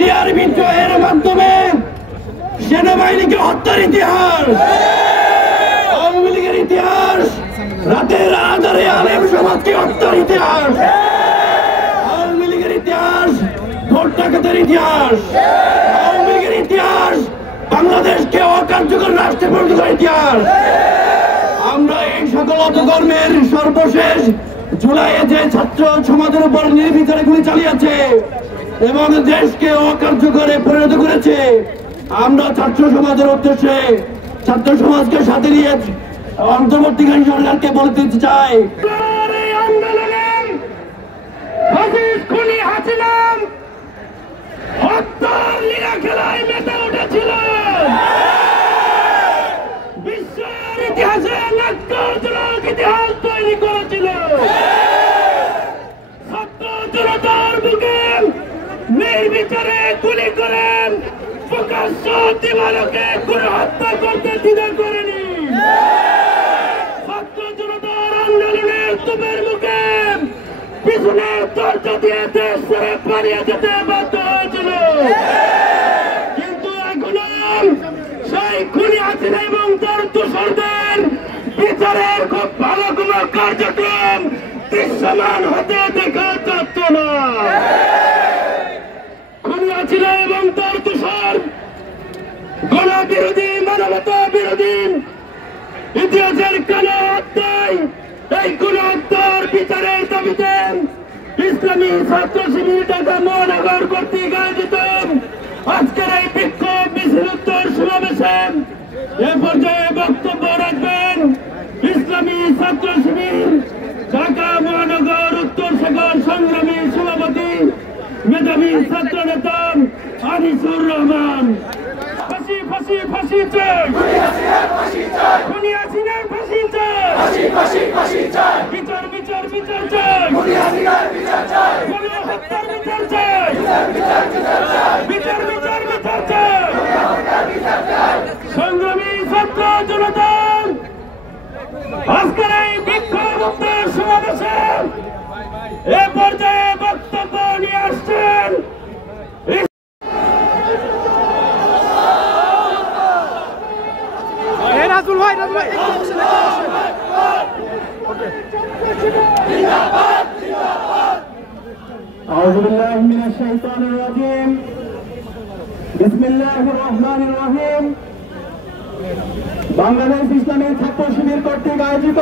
BDR বিদ্রোহের মাধ্যমে সেনাবাহিনীকে হত্যার ইতিহাস, আওয়ামী লীগের ইতিহাস, রাতের আধারে আলেম সমাজকে হত্যার ইতিহাস, আওয়ামী লীগের ইতিহাস, ভোট ডাকাতের ইতিহাস, আওয়ামী লীগের ইতিহাস, বাংলাদেশকে অকার্যকর রাষ্ট্রে পরিণত করার ইতিহাস। আমরা এই সকল অপকর্মের সর্বশেষ জুলাইয়ে যে ছাত্র সমাজের উপর নির্বিচারে গুলি চালিয়েছে এবং দেশকে অকার্যকরে পরিণত করেছে, আমরা ছাত্র সমাজের উদ্দেশ্যে ছাত্র সমাজকে সাথে নিয়ে অন্তর্বর্তীকালীন সরকারকে বলতে চাই, হত্যার লীলা খেলায় মেতে উঠেছিল। বিশ্বের ইতিহাসে ন্যাক্কারজনক ইতিহাস তৈরি করেছিল। ছাত্র জনতার বুকে নির্বিচারে গুলি করেন প্রকাশ্য দিবালোকে করে হত্যা করতে দ্বিধা করেনি। ছাত্র জনতার আন্দোলনের তুমের মুখে পিছনে দরজা দিয়ে দেশ ছেড়ে পালিয়ে যেতে বাধ্য হয়েছিল। কিন্তু এখনো সেই খুনি হাসিনা এবং তার দোসরদের বিচারের খুব ভালো কোনো কার্যক্রম দৃশ্যমান হতে দেখা যাচ্ছে না। খুনি হাসিনা এবং তার দোসর গণবিরোধী, মানবতা বিরোধী ইতিহাসের কালো হত্যায় এই কোন হত্যার বিচারের দাবিতে ইসলামী ছাত্র শিবির ঢাকা মহানগর কর্তৃক আয়োজিত আজকের এই বিক্ষোভ মিছিল উত্তর সমাবেশে এ পর্যায়ে বক্তব্য রাখবেন ইসলামী ছাত্র শিবির ঢাকা মহানগর উত্তর শাখার সংগ্রামী সভাপতি মেধাবী ছাত্র নেতা আনিসুর রহমান। ফাঁসি ফাঁসি ফাঁসি চাই, খুনি হাসিনার ফাঁসি চাই, বিচার বিচার বিচার চাই, হত্যার বিচার চাই, বিচার বিচার বিচার চাই। সংগ্রামী ছাত্র জনতা আজকের এই বিক্ষোভ উত্তর সমাবেশে এ পর্যায়ে বক্তব্য নিয়ে আসছেন রাজুল ভাই। আউযু বিল্লাহি মিনাশ শাইতানির রাজিম। বিসমিল্লাহির রহমানির রহিম। বাংলাদেশ ইসলামী ছাত্র শিবির কর্তৃক আয়োজিত